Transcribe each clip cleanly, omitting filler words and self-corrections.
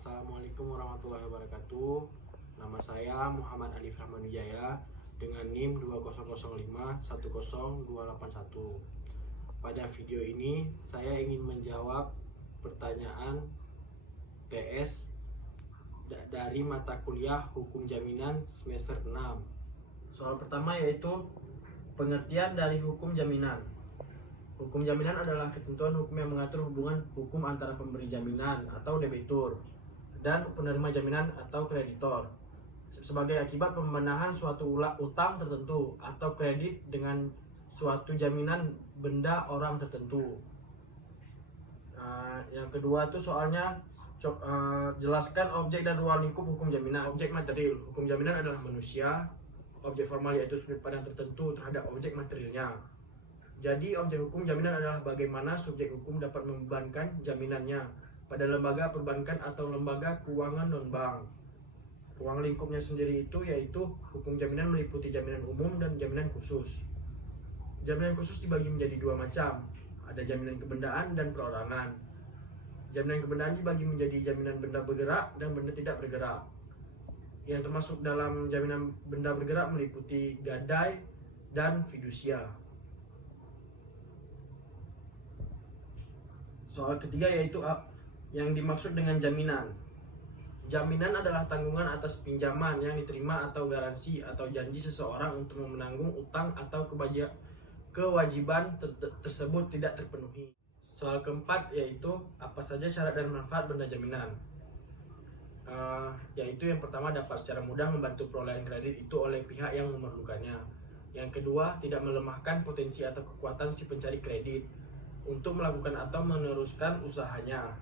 Assalamualaikum warahmatullahi wabarakatuh. Nama saya Muhammad Alif Rahmanwijaya dengan NIM 200510281. Pada video ini saya ingin menjawab pertanyaan TS dari mata kuliah Hukum Jaminan semester 6. Soal pertama yaitu pengertian dari hukum jaminan. Hukum jaminan adalah ketentuan hukum yang mengatur hubungan hukum antara pemberi jaminan atau debitur dan penerima jaminan atau kreditor sebagai akibat pembenahan suatu utang tertentu atau kredit dengan suatu jaminan benda orang tertentu. Yang kedua itu soalnya jelaskan objek dan ruang lingkup hukum jaminan. Objek material hukum jaminan adalah manusia. Objek formal yaitu sudut pandang tertentu terhadap objek materialnya. Jadi objek hukum jaminan adalah bagaimana subjek hukum dapat membebankan jaminannya pada lembaga perbankan atau lembaga keuangan non-bank. Ruang lingkupnya sendiri itu yaitu hukum jaminan meliputi jaminan umum dan jaminan khusus. Jaminan khusus dibagi menjadi dua macam, ada jaminan kebendaan dan perorangan. Jaminan kebendaan dibagi menjadi jaminan benda bergerak dan benda tidak bergerak. Yang termasuk dalam jaminan benda bergerak meliputi gadai dan fidusia. Soal ketiga yaitu yang dimaksud dengan jaminan. Jaminan adalah tanggungan atas pinjaman yang diterima atau garansi atau janji seseorang untuk menanggung utang atau kewajiban tersebut tidak terpenuhi. Soal keempat yaitu apa saja syarat dan manfaat benda jaminan. Yaitu yang pertama dapat secara mudah membantu perolehan kredit itu oleh pihak yang memerlukannya. Yang kedua tidak melemahkan potensi atau kekuatan si pencari kredit untuk melakukan atau meneruskan usahanya.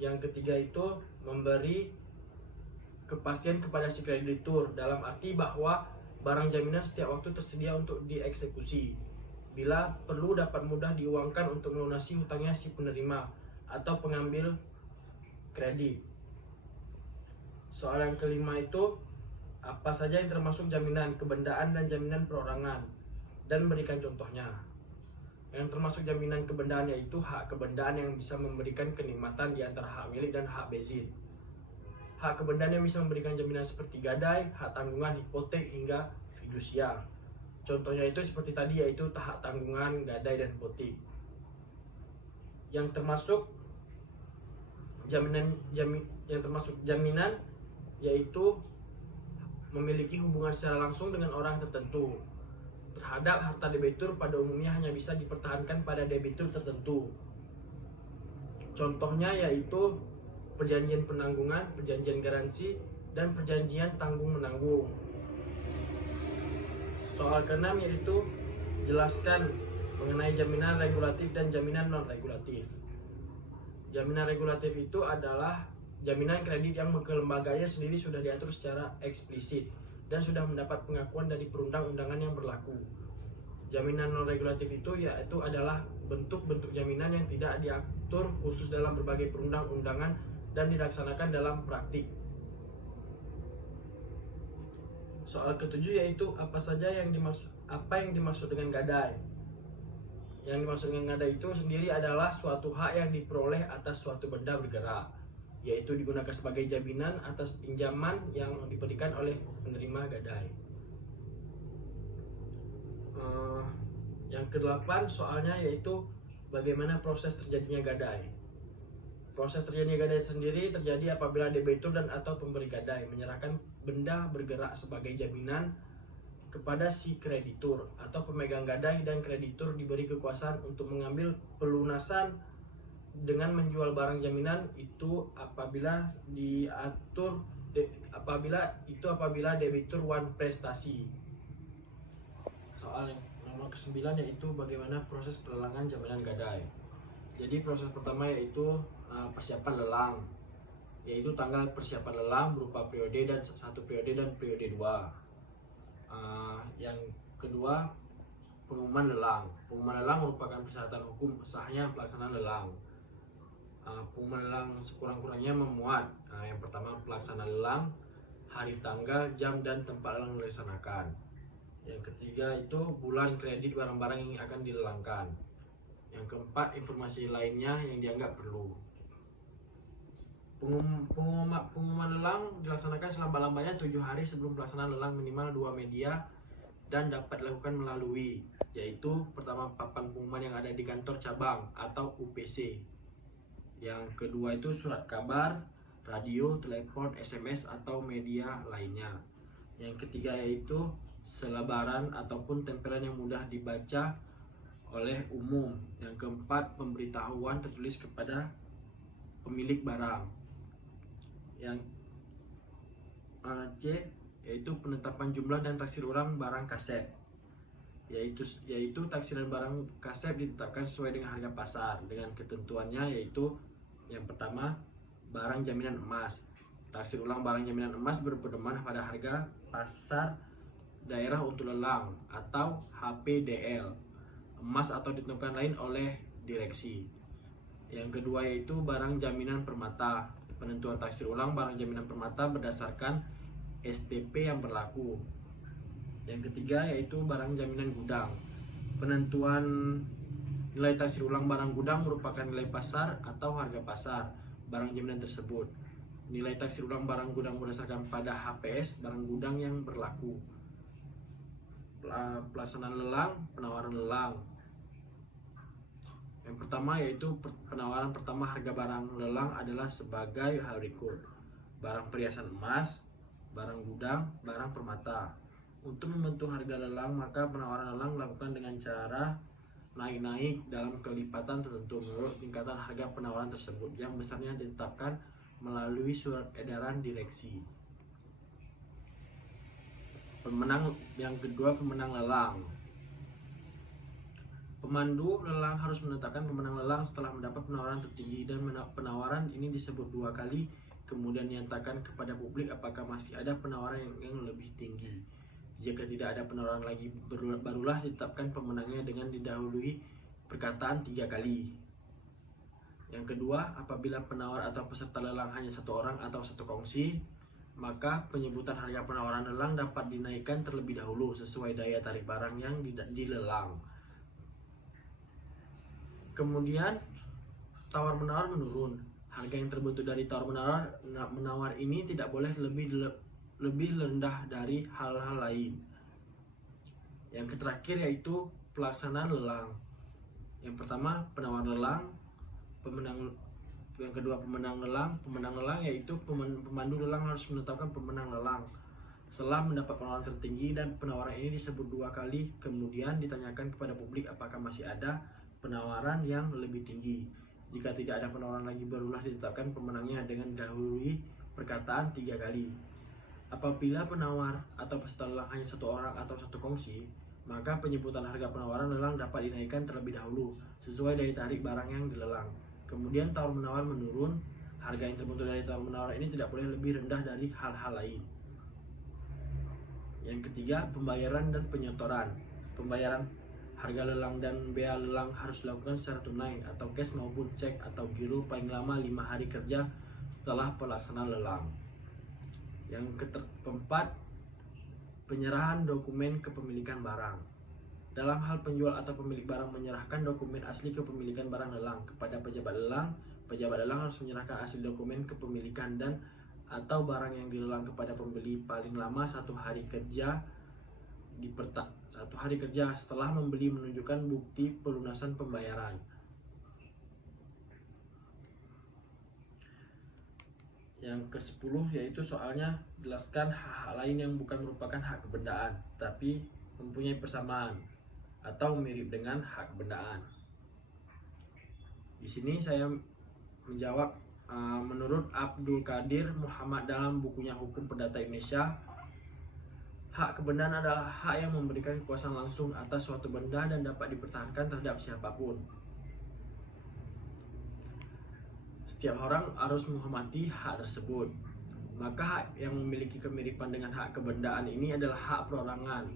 Yang ketiga itu memberi kepastian kepada si kreditur dalam arti bahwa barang jaminan setiap waktu tersedia untuk dieksekusi. Bila perlu dapat mudah diuangkan untuk melunasi hutangnya si penerima atau pengambil kredit. Soal yang kelima itu apa saja yang termasuk jaminan kebendaan dan jaminan perorangan dan berikan contohnya. Yang termasuk jaminan kebendaan yaitu hak kebendaan yang bisa memberikan kenikmatan di antara hak milik dan hak bezit. Hak kebendaan yang bisa memberikan jaminan seperti gadai, hak tanggungan, hipotek hingga fidusia. Contohnya itu seperti tadi yaitu hak tanggungan, gadai dan hipotek. Yang termasuk jaminan yaitu memiliki hubungan secara langsung dengan orang tertentu terhadap harta debitur pada umumnya hanya bisa dipertahankan pada debitur tertentu. Contohnya yaitu perjanjian penanggungan, perjanjian garansi, dan perjanjian tanggung-menanggung. Soal keenam yaitu jelaskan mengenai jaminan regulatif dan jaminan non-regulatif. Jaminan regulatif itu adalah jaminan kredit yang kelembagaannya sendiri sudah diatur secara eksplisit dan sudah mendapat pengakuan dari perundang-undangan yang berlaku. Jaminan non-regulatif itu yaitu adalah bentuk-bentuk jaminan yang tidak diatur khusus dalam berbagai perundang-undangan dan dilaksanakan dalam praktik. Soal ketujuh yaitu apa yang dimaksud dengan gadai. Yang dimaksud dengan gadai itu sendiri adalah suatu hak yang diperoleh atas suatu benda bergerak, yaitu digunakan sebagai jaminan atas pinjaman yang diberikan oleh penerima gadai. Yang kedelapan soalnya yaitu bagaimana proses terjadinya gadai. Proses terjadinya gadai sendiri terjadi apabila debitur dan atau pemberi gadai menyerahkan benda bergerak sebagai jaminan kepada si kreditur atau pemegang gadai, dan kreditur diberi kekuasaan untuk mengambil pelunasan dengan menjual barang jaminan itu apabila debitur wan prestasi. Soal yang nomor ke-9 yaitu bagaimana proses pelelangan jaminan gadai. Jadi proses pertama yaitu persiapan lelang, yaitu tanggal persiapan lelang berupa periode dan satu periode dan periode 2. Yang kedua pengumuman lelang. Pengumuman lelang merupakan persyaratan hukum sahnya pelaksanaan lelang. Pengumuman lelang sekurang-kurangnya memuat yang pertama pelaksanaan lelang, hari, tanggal, jam, dan tempat lelang dilaksanakan. Yang ketiga itu bulan kredit barang-barang yang akan dilelangkan. Yang keempat informasi lainnya yang dianggap perlu. Pengumuman lelang dilaksanakan selambat-lambatnya 7 hari sebelum pelaksanaan lelang minimal 2 media dan dapat dilakukan melalui, yaitu pertama papan pengumuman yang ada di kantor cabang atau UPC. Yang kedua itu surat kabar, radio, telepon, SMS atau media lainnya. Yang ketiga yaitu selebaran ataupun tempelan yang mudah dibaca oleh umum. Yang keempat, pemberitahuan tertulis kepada pemilik barang. Yang C yaitu penetapan jumlah dan taksir ulang barang kaset, yaitu taksiran barang kaset ditetapkan sesuai dengan harga pasar dengan ketentuannya, yaitu yang pertama, barang jaminan emas. Taksir ulang barang jaminan emas berpedoman pada harga pasar daerah untuk lelang atau HPDL emas atau ditentukan lain oleh direksi. Yang kedua yaitu barang jaminan permata. Penentuan taksir ulang barang jaminan permata berdasarkan STP yang berlaku. Yang ketiga yaitu barang jaminan gudang. Penentuan nilai taksir ulang barang gudang merupakan nilai pasar atau harga pasar barang jaminan tersebut. Nilai taksir ulang barang gudang berdasarkan pada HPS barang gudang yang berlaku. Pelaksanaan lelang, penawaran lelang. Yang pertama yaitu penawaran pertama harga barang lelang adalah sebagai hal berikut: barang perhiasan emas, barang gudang, barang permata. Untuk membentuk harga lelang, maka penawaran lelang dilakukan dengan cara naik-naik dalam kelipatan tertentu menurut tingkatan harga penawaran tersebut yang besarnya ditetapkan melalui surat edaran direksi. Pemenang yang kedua, pemenang lelang. Pemandu lelang harus menetapkan pemenang lelang setelah mendapat penawaran tertinggi, dan penawaran ini disebut 2 kali, kemudian dinyatakan kepada publik apakah masih ada penawaran yang lebih tinggi. Jika tidak ada penawaran lagi, barulah ditetapkan pemenangnya dengan didahului perkataan 3 kali. Yang kedua, apabila penawar atau peserta lelang hanya 1 orang atau 1 kongsi, maka penyebutan harga penawaran lelang dapat dinaikkan terlebih dahulu sesuai daya tarik barang yang dilelang. Kemudian tawar-menawar menurun. Harga yang terbentuk dari tawar-menawar ini tidak boleh lebih rendah dari hal-hal lain. Yang terakhir yaitu pelaksanaan lelang. Yang pertama, penawar lelang, yang kedua pemenang lelang. Pemenang lelang yaitu pemandu lelang harus menetapkan pemenang lelang setelah mendapat penawaran tertinggi, dan penawaran ini disebut 2 kali, kemudian ditanyakan kepada publik apakah masih ada penawaran yang lebih tinggi. Jika tidak ada penawaran lagi, barulah ditetapkan pemenangnya dengan didahului perkataan 3 kali. Apabila penawar atau peserta lelang hanya 1 orang atau 1 kongsi, maka penyebutan harga penawaran lelang dapat dinaikkan terlebih dahulu sesuai daya tarik barang yang dilelang. Kemudian tawar-menawar menurun. Harga yang terbentuk dari tawar-menawar ini tidak boleh lebih rendah dari hal-hal lain. Yang ketiga, pembayaran dan penyetoran. Pembayaran harga lelang dan bea lelang harus dilakukan secara tunai atau cash maupun cek atau giro paling lama 5 hari kerja setelah pelaksanaan lelang. Yang keempat, penyerahan dokumen kepemilikan barang. Dalam hal penjual atau pemilik barang menyerahkan dokumen asli kepemilikan barang lelang kepada pejabat lelang harus menyerahkan asli dokumen kepemilikan dan atau barang yang dilelang kepada pembeli paling lama 1 hari kerja setelah membeli menunjukkan bukti pelunasan pembayaran. Yang ke-10 yaitu soalnya jelaskan hak-hak lain yang bukan merupakan hak kebendaan tapi mempunyai persamaan atau mirip dengan hak kebendaan. Di sini saya menjawab menurut Abdul Qadir Muhammad dalam bukunya Hukum Perdata Indonesia, hak kebendaan adalah hak yang memberikan kekuasaan langsung atas suatu benda dan dapat dipertahankan terhadap siapapun. Setiap orang harus menghormati hak tersebut. Maka hak yang memiliki kemiripan dengan hak kebendaan ini adalah hak perorangan.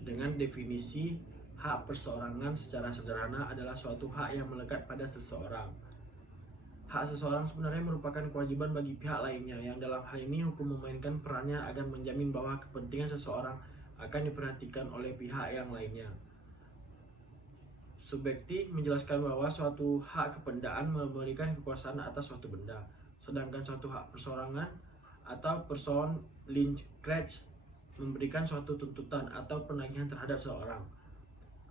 Dengan definisi, hak perseorangan secara sederhana adalah suatu hak yang melekat pada seseorang. Hak seseorang sebenarnya merupakan kewajiban bagi pihak lainnya, yang dalam hal ini hukum memainkan perannya agar menjamin bahwa kepentingan seseorang akan diperhatikan oleh pihak yang lainnya. Subjektif menjelaskan bahwa suatu hak kebendaan memberikan kekuasaan atas suatu benda. sedangkan suatu hak perseorangan atau Persoonlijkheidsrecht memberikan suatu tuntutan atau penagihan terhadap seseorang.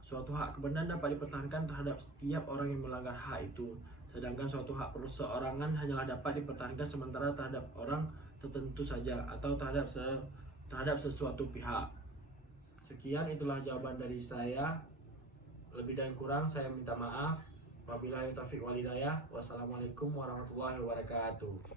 Suatu hak kebenaran dapat dipertahankan terhadap setiap orang yang melanggar hak itu, sedangkan suatu hak perseorangan hanyalah dapat dipertahankan sementara terhadap orang tertentu saja atau terhadap sesuatu pihak. Sekian, itulah jawaban dari saya. Lebih dan kurang saya minta maaf. Wabillahi taufiq wal hidayah. Wassalamualaikum warahmatullahi wabarakatuh.